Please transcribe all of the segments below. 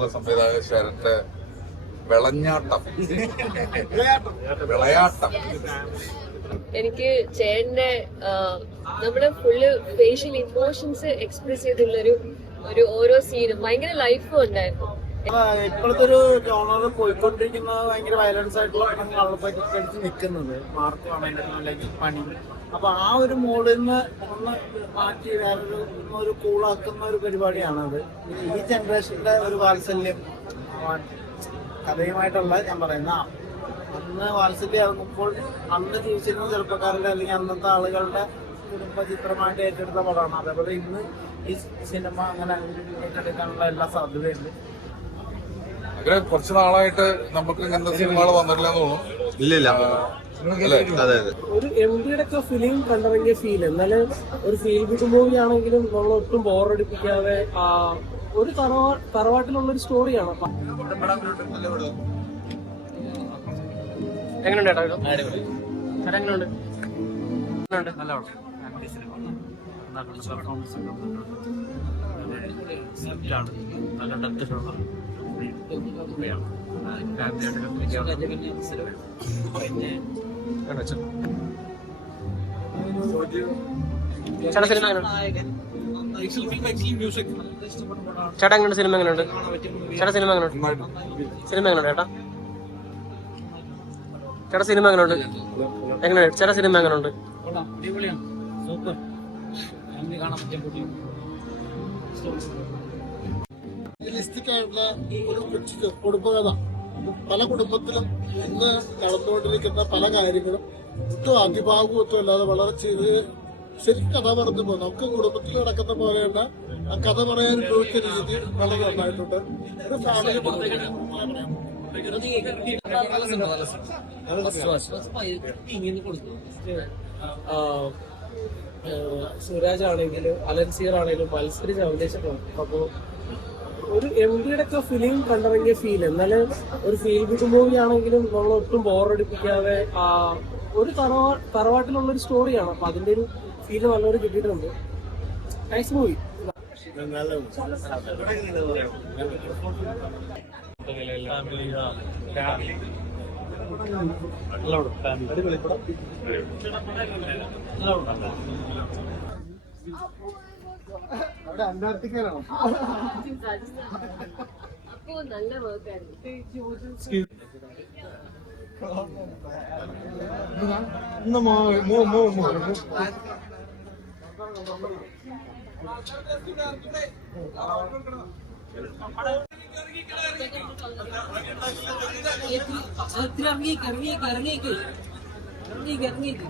പുതുമുഖ സംവിധായക ശരന്റെ വിളഞ്ഞാട്ടം. വിളയാട്ടം. എനിക്ക് ചേട്ടന്റെ നമ്മുടെ ഫുള്ള് ഫേഷ്യൽ ഇമോഷൻസ് എക്സ്പ്രസ് ചെയ്തുള്ളൊരു ഒരു ഓരോ സീനും ഭയങ്കര ലൈഫും ഉണ്ടായിരുന്നു. ഇപ്പോഴത്തെ ഒരു ജോണർ പോയിക്കൊണ്ടിരിക്കുന്നത് ഭയങ്കര വയലൻസ് ആയിട്ടുള്ള കഴിച്ച് നിൽക്കുന്നത്. മാർക്ക് ആണെങ്കിലും അല്ലെങ്കിൽ പണി. അപ്പൊ ആ ഒരു മോഡിൽ നിന്ന് ഒന്ന് മാറ്റി വേറൊരു ഒരു കൂളാക്കുന്ന ഒരു പരിപാടിയാണത് ഈ ജനറേഷന്റെ ഒരു വാത്സല്യം. കഥയുമായിട്ടുള്ള ഞാൻ പറയുന്ന അന്ന് വാത്സല്യം ഇറങ്ങുമ്പോൾ അന്ന് ജീവിച്ചിരുന്ന ചെറുപ്പക്കാരുടെ അല്ലെങ്കിൽ അന്നത്തെ ആളുകളുടെ കുടുംബ ചിത്രമായിട്ട് ഏറ്റെടുത്ത പടമാണ്. അതേപോലെ ഇന്ന് ഈ സിനിമ അങ്ങനെ ഏറ്റെടുക്കാനുള്ള എല്ലാ സാധ്യതയുണ്ട്. അങ്ങനെ കുറച്ച് നാളായിട്ട് നമുക്ക് ഇങ്ങനത്തെ സിനിമകൾ വന്നിട്ടില്ല എന്ന് തോന്നുന്നു. ഇല്ലില്ല. അതെ അതെ. ഒരു എം ഡിയുടെ ഒക്കെ ഫിലിം കണ്ടിറങ്ങിയ ഫീൽ എന്നാലും ഒരു ഫീൽ ഗുഡ് മൂവി ആണെങ്കിലും നമ്മൾ ഒട്ടും ബോറടിപ്പിക്കാതെ ഒരു തറവാ തറവാട്ടിലുള്ള ഒരു സ്റ്റോറിയാണ് അപ്പൊ എങ്ങനെയുണ്ട് ചേട്ടാ എങ്ങനെ? ചേട്ടാ സിനിമ എങ്ങനെയുണ്ട്? ചേട്ടാ സിനിമ എങ്ങനെയുണ്ട്? ചേട്ടാ സിനിമ എങ്ങനെയുണ്ട്? സിനിമ എങ്ങനെയുണ്ട് ചേട്ടാ ചേട്ടാ സിനിമ എങ്ങനെയുണ്ട്? എങ്ങനെയുണ്ട് ചേട്ടാ സിനിമ എങ്ങനെയുണ്ട്? സൂപ്പർ. കാണാൻ പറ്റിയ റിയലിസ്റ്റിക് ആയിട്ടുള്ള ഒരു കുടുംബകഥ പല കുടുംബത്തിലും ഇന്ന് നടന്നുകൊണ്ടിരിക്കുന്ന പല കാര്യങ്ങളും ഒട്ടും അതിഭാഗവും ഒട്ടും അല്ലാതെ വളരെ ചെയ്ത് ശരിക്കും കഥ പറഞ്ഞു പോകും നമുക്ക് കുടുംബത്തിൽ നടക്കുന്ന പോലെയുള്ള ആ കഥ പറയാൻ ഉപയോഗിച്ച രീതി വളരെ നന്നായിട്ടുണ്ട് ഒരു സുരാജ് ആണെങ്കിലും അലൻസിയർ ആണെങ്കിലും മത്സരിച്ച് അവതരിച്ചിട്ടുണ്ട് അപ്പോ ഒരു എം ഡിയുടെ ഒക്കെ ഫിലിം കണ്ടിറങ്ങിയ ഫീൽ എന്നാലും ഒരു ഫീൽ ഗുഡ് മൂവി ആണെങ്കിലും നമ്മൾ ഒട്ടും ബോറടിപ്പിക്കാതെ ഒരു തറവാ തറവാട്ടിലുള്ള ഒരു സ്റ്റോറിയാണ് അപ്പൊ അതിന്റെ ഒരു ഫീൽ നല്ലൊരു കിട്ടിയിട്ടുണ്ട്. നൈസ് മൂവി അവിടെ അന്റാർട്ടിക്കയിലാണോ? അപ്പോ നല്ല വർക്കായിരുന്നു ഇന്ന് മോ മോ മോ മോ. ഇറങ്ങിക്ക് ഇറങ്ങിക്ക് ഇറങ്ങിക്ക് ഇറങ്ങിക്ക് ഇറങ്ങിക്ക് പ്ലീസ് ചാച്ചിയുടെ ബോൾ ഇറങ്ങിക്ക് ഇറങ്ങിക്ക്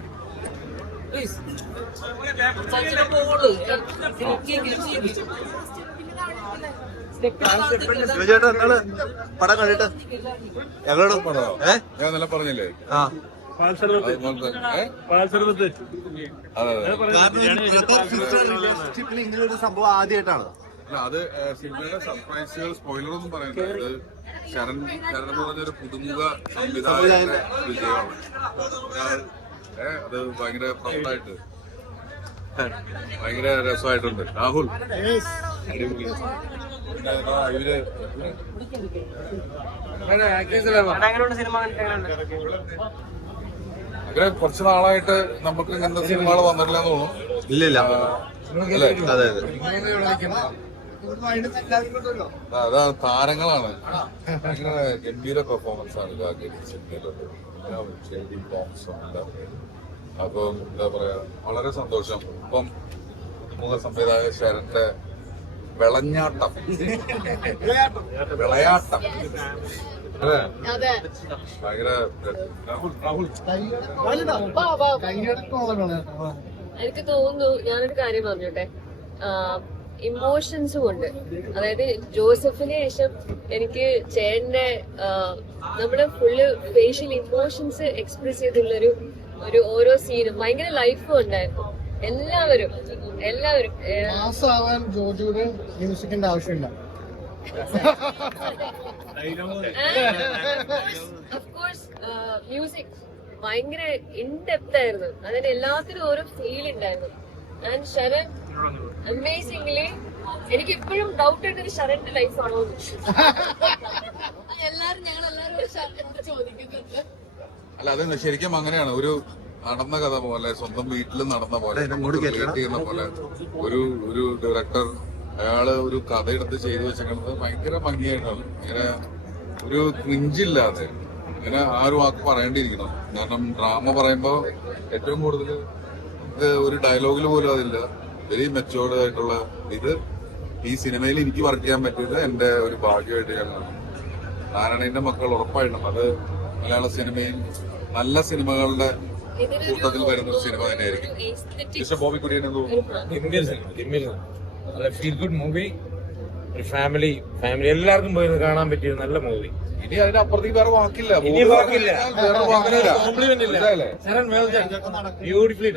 ചേട്ടാ നിങ്ങൾ പടം കണ്ടിട്ട് ഞങ്ങളോട് ഏ? ഞാൻ നല്ല പറഞ്ഞില്ലേ? ആ. ഇങ്ങനെ ഒരു സംഭവം ആദ്യമായിട്ടാണ്. അല്ല അത് സിനിമയുടെ സർപ്രൈസുകൾ സ്പോയിലർ ഒന്നും പറയുന്നത് ശരൺ ശരൺ എന്ന് പറഞ്ഞൊരു പുതുമുഖ സംവിധായകന്റെ വിജയമാണ്. അത് ഭയങ്കര പ്രൗഡായിട്ട്. ഭയങ്കര രസമായിട്ടുണ്ട്. രാഹുൽ. അടിപൊളി. പിന്നെ ഇവർ അങ്ങനെ കുറച്ച് നാളായിട്ട് നമുക്ക് ഇങ്ങനത്തെ സിനിമകൾ വന്നിട്ടില്ല തോന്നുന്നു. ഇല്ലില്ല അതെ താരങ്ങളാണ്. ഭയങ്കര ഗംഭീര പെർഫോമൻസ് ആണ് ഇതാക്കി ഷെയ്ഡി അപ്പൊ എന്താ പറയാ വളരെ സന്തോഷം ഇപ്പം മുഖ സംവിധായക ശരന്റെ വിളഞ്ഞാട്ടം വിളയാട്ടം ഭയങ്കര എനിക്ക് തോന്നുന്നു ഞാനൊരു കാര്യം പറഞ്ഞോട്ടെ. ഇമോഷൻസും ഉണ്ട്. അതായത് ജോസഫിന് ശേഷം എനിക്ക് ചേട്ടന്റെ നമ്മുടെ ഫുള്ള് ഫേഷ്യൽ ഇമോഷൻസ് എക്സ്പ്രസ് ചെയ്തുള്ളൊരു ഒരു ഓരോ സീനും ഭയങ്കര ലൈഫും ഉണ്ടായിരുന്നു. എല്ലാവരും എല്ലാവരും മാസമാവാൻ ജോജിയുടെ മ്യൂസിക്കിന്റെ ആവശ്യമില്ല. മ്യൂസിക് ഭയങ്കര ഇൻഡെപ്ത് ആയിരുന്നു. അതിന് എല്ലാത്തിനും ഓരോ ഫീൽ ഉണ്ടായിരുന്നു. ആൻഡ് ശരൺ അമേസിംഗ്ലി എനിക്ക് ഇപ്പോഴും ഡൗട്ട് ഉണ്ട് ഇത് ശരണിന്റെ ലൈഫാണോ എല്ലാരും ഞങ്ങൾ എല്ലാരും ചോദിക്കുന്നുണ്ട്. അല്ല അത് ശരിക്കും അങ്ങനെയാണ്. ഒരു നടന്ന കഥ പോലെ സ്വന്തം വീട്ടിൽ നടന്ന പോലെ ചെയ്യുന്ന പോലെ ഒരു ഒരു ഡയറക്ടർ അയാൾ ഒരു കഥ എടുത്ത് ചെയ്തു വെച്ചിരിക്കുന്നത് ഭയങ്കര ഭംഗിയായിട്ടാണ്. ഇങ്ങനെ ഒരു ക്രിഞ്ചില്ലാതെ ഇങ്ങനെ ആ ഒരു വാക്ക് പറയേണ്ടിയിരിക്കണം കാരണം ഡ്രാമ പറയുമ്പോ ഏറ്റവും കൂടുതൽ ഒരു ഡയലോഗിൽ പോലും അതില്ല. വെരി മെച്ചോർഡ് ആയിട്ടുള്ള ഇത്. ഈ സിനിമയിൽ എനിക്ക് വർക്ക് ചെയ്യാൻ പറ്റിയത് എന്റെ ഒരു ഭാഗ്യമായിട്ട് ഞാൻ നാരായണന്റെ മക്കൾ ഉറപ്പായിട്ടും അത് മലയാള സിനിമയിൽ നല്ല സിനിമകളുടെ കൂട്ടത്തിൽ വരുന്ന ഒരു സിനിമ തന്നെയായിരിക്കും. Mister Bobby Kurian feel good movie ഒരു ഫാമിലി ഫാമിലി എല്ലാവർക്കും പോയി കാണാൻ പറ്റിയ നല്ല മൂവി ഇനി അതിന്റെ അപ്പുറത്തേക്ക് വേറെ വാക്കില്ല. ഇനി വാക്കില്ല. വേറെ വാക്കില്ല. കോംപ്ലിമെന്റ് ഇല്ല. മനസ്സിലായില്ലേ? ശരൺ വെൽ ബ്യൂട്ടിഫുള്ളി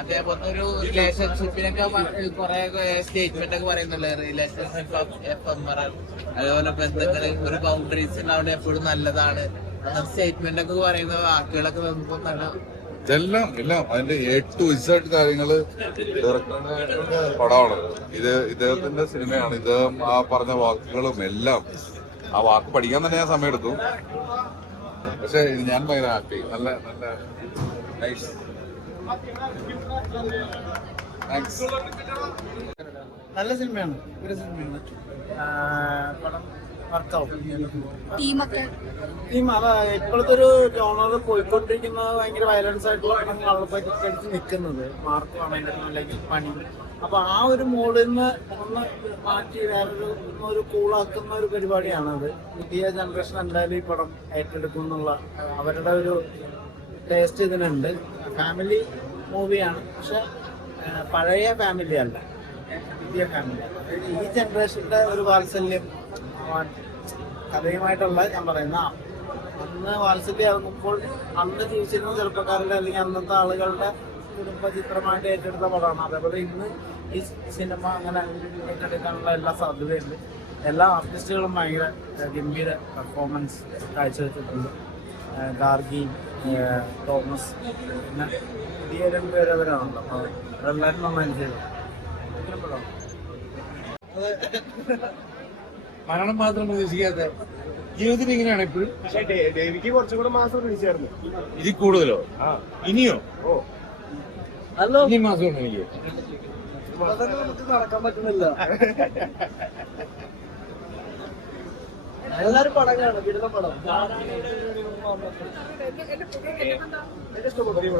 അതേപോലത്തെ ഒരു റിലേഷൻഷിപ്പിനൊക്കെ കുറെ സ്റ്റേറ്റ്മെന്റ് ഒക്കെ പറയുന്നുണ്ട്. റിലേഷൻഷിപ്പ് എഫ് എം അതേപോലെ ബന്ധങ്ങൾ ഒരു ബൗണ്ടറീസ് ഉണ്ടാവുന്നത് എപ്പോഴും നല്ലതാണ്. സ്റ്റേറ്റ്മെന്റ് ഒക്കെ പറയുന്ന വാക്കുകളൊക്കെ നമുക്ക് നല്ല ഇതെല്ലാം എല്ലാം അതിന്റെ എ ടു ഇസഡ് കാര്യങ്ങൾ പടമാണ്. ഇത് ഇദ്ദേഹത്തിന്റെ സിനിമയാണ്. ഇത് ആ പറഞ്ഞ വാക്കുകളും എല്ലാം ആ വാക്ക് പഠിക്കാൻ തന്നെ ഞാൻ സമയമെടുത്തു. പക്ഷെ ഞാൻ ഭയങ്കര ഹാപ്പി നല്ല നല്ല നല്ല സിനിമയാണ്. ഒരു സിനിമയാണ്. പടം വർക്കാവും. ടീമൊക്കെ? ടീം അതാ ഇപ്പോഴത്തെ ഒരു ജോണർ പോയിക്കൊണ്ടിരിക്കുന്ന ഭയങ്കര വയലൻസ് ആയിട്ടുള്ള പടങ്ങളാണ് അടിച്ച് നിൽക്കുന്നത്. മാർക്ക് വേണമെങ്കിലും അല്ലെങ്കിൽ പണി. അപ്പൊ ആ ഒരു മോളിൽ നിന്ന് ഒന്ന് മാറ്റി വേറൊരു ഒരു കൂളാക്കുന്ന ഒരു പരിപാടിയാണത്. പുതിയ ജനറേഷൻ എന്തായാലും ഈ പടം ഏറ്റെടുക്കും എന്നുള്ള അവരുടെ ഒരു ടേസ്റ്റ് ഇതിനുണ്ട്. ഫാമിലി മൂവിയാണ് പക്ഷെ പഴയ ഫാമിലി അല്ല. പുതിയ ഫാമിലി ഈ ജനറേഷന്റെ ഒരു വാത്സല്യം കഥയുമായിട്ടുള്ള ഞാൻ പറയുന്ന അന്ന് വാത്സല്യം ഇറങ്ങുമ്പോൾ അന്ന് ജീവിച്ചിരുന്ന ചെറുപ്പക്കാരുടെ അല്ലെങ്കിൽ അന്നത്തെ ആളുകളുടെ കുടുംബ ചിത്രമായിട്ട് ഏറ്റെടുത്ത പടമാണ്. അതേപോലെ ഇന്ന് ഈ സിനിമ അങ്ങനെ ഏറ്റെടുക്കാനുള്ള എല്ലാ സാധ്യതയുണ്ട്. എല്ലാ ആർട്ടിസ്റ്റുകളും ഭയങ്കര ഗംഭീര പെർഫോമൻസ് കാഴ്ചവെച്ചിട്ടുണ്ട്. ഗാർഗി തോമസ് പിന്നെ പുതിയ രണ്ടുപേരെ അവരാണല്ലോ അപ്പോൾ അതെല്ലാവരും നന്നായി ചെയ്തു. മരണം മാത്രം പ്രതീക്ഷിക്കാത്ത ജീവിതത്തിൽ ഇങ്ങനെയാണ് എപ്പോഴും. ദേവിക്ക് കുറച്ചും കൂടെ മാസം വിളിച്ചായിരുന്നു. ഇതിൽ കൂടുതലോ? ഇനിയോ? ഇനി മാസം ഉണ്ട് എനിക്ക്. നടക്കാൻ പറ്റുന്നില്ല. എല്ലാരും പടം. കാണും വിടുന്ന പടം. നസീറ,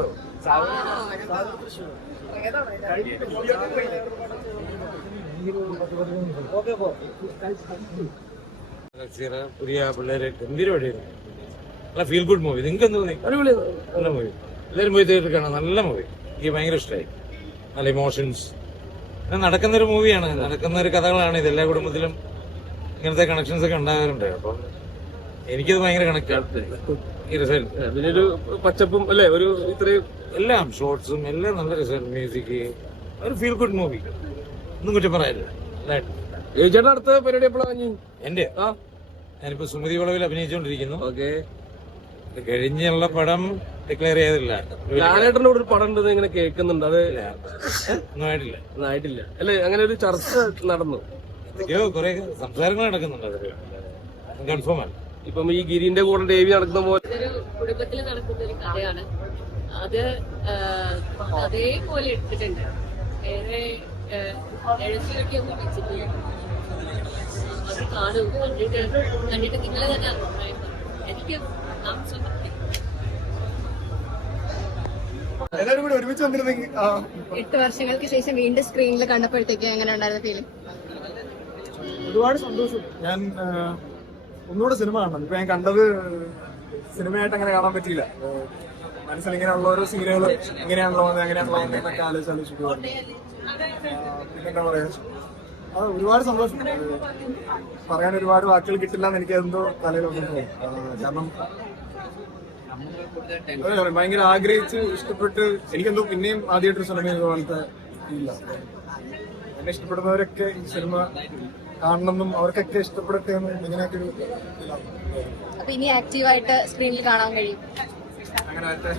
പുതിയ പിള്ളേര് ഗംഭീര പടിയായിരുന്നു നല്ല ഫീൽ ഗുഡ് മൂവി നിങ്ങൾക്ക് എന്ത് തോന്നി അടിപൊളി. നല്ല മൂവി എല്ലാവരും പോയി തിയേറ്ററിൽ കാണാം. നല്ല മൂവി എനിക്ക് ഭയങ്കര ഇഷ്ടമായി നല്ല ഇമോഷൻസ് നടക്കുന്ന ഒരു മൂവിയാണ് നടക്കുന്ന ഒരു കഥകളാണ് ഇത്. എല്ലാ കുടുംബത്തിലും ഇങ്ങനത്തെ കണക്ഷൻസ് ഒക്കെ ഉണ്ടാകാറുണ്ട്. അപ്പം എനിക്കത് ഭയങ്കര കണക്ട് പച്ചപ്പും അല്ലേ? ഒരു ഇത്രയും എല്ലാം ഷോർട്സും എല്ലാം നല്ല രസമായിരുന്നു മ്യൂസിക് ഒരു ഫീൽ ഗുഡ് മൂവി ഒന്നും കുറ്റം പറയരുത്. നന്നായിട്ട്. അടുത്ത പരിപാടി എപ്പോഴാണ് എന്റെ ആ. ഞാനിപ്പോ സുമതി വളവിൽ അഭിനയിച്ചുകൊണ്ടിരിക്കുന്നു ഓക്കെ. കഴിഞ്ഞുള്ള പടം ഡിക്ലെയർ ചെയ്തില്ല ലാലേട്ടന്റെ കൂടെ ഒരു പടം ഉണ്ടെന്ന് ഇങ്ങനെ കേൾക്കുന്നുണ്ട്. അത് ഒന്നും ആയിട്ടില്ല. ഒന്നും ആയിട്ടില്ല. അല്ലേ അങ്ങനെ ഒരു ചർച്ച നടന്നു. എന്തൊക്കെയോ കുറെ സംസാരങ്ങൾ നടക്കുന്നുണ്ട് അതിൽ കൺഫേം ആണ്. ഇപ്പം ഈ ഗിരിന്റെ കൂടെ ദേവി നടക്കുന്ന പോലെ കുടുംബത്തിൽ നടക്കുന്ന ഒരു കഥയാണ്. അത് അതേപോലെ എടുത്തിട്ടുണ്ട്. വേറെ എഴുത്തിലൊക്കെയൊന്നും വെച്ചിട്ടില്ല അത് കാണും കണ്ടിട്ട് കണ്ടിട്ട് നിങ്ങൾ തന്നെ അഭിപ്രായം എനിക്ക് നാം സ്വന്തം എല്ലാവരും കൂടി ഒരുമിച്ച് വന്നിരുന്നെങ്കിൽ എട്ട് വർഷങ്ങൾക്ക് ശേഷം വീണ്ടും സ്ക്രീനിൽ കണ്ടപ്പോഴത്തേക്ക് എങ്ങനെ ഉണ്ടായിരുന്ന ഫീലിംഗ് ഒരുപാട് സന്തോഷം. ഞാൻ ഒന്നുകൂടെ സിനിമ കാണണം. ഇപ്പൊ ഞാൻ കണ്ടത് സിനിമയായിട്ട് അങ്ങനെ കാണാൻ പറ്റിയില്ല. മനസ്സിൽ ഇങ്ങനെയുള്ള ഓരോ സീനുകൾ ഇങ്ങനെയാണല്ലോ വന്നത് അങ്ങനെയാണല്ലോ വന്നത് എന്നൊക്കെ ആലോചിച്ച് ആലോചിച്ച് പിന്നെന്താ പറയാ? അത് ഒരുപാട് സന്തോഷം. പറയാൻ ഒരുപാട് വാക്കുകൾ കിട്ടില്ല എന്ന് എനിക്ക് എന്തോ തലയിലൊന്നും. കാരണം ഭയങ്കര ആഗ്രഹിച്ച് ഇഷ്ടപ്പെട്ട് എനിക്കെന്തോ പിന്നെയും ആദ്യമായിട്ട് സിനിമ ചെയ്ത പോലത്തെ ഇല്ല. എന്നെ ഇഷ്ടപ്പെടുന്നവരൊക്കെ ഈ സിനിമ കാണണമെന്നും അവർക്കൊക്കെ ഇഷ്ടപ്പെടട്ടെ എന്നും ഇങ്ങനെയൊക്കെ ഒരു ഇനി ആക്റ്റീവായിട്ട് സ്ക്രീനിൽ കാണാൻ കഴിയും. അങ്ങനെ മറ്റേ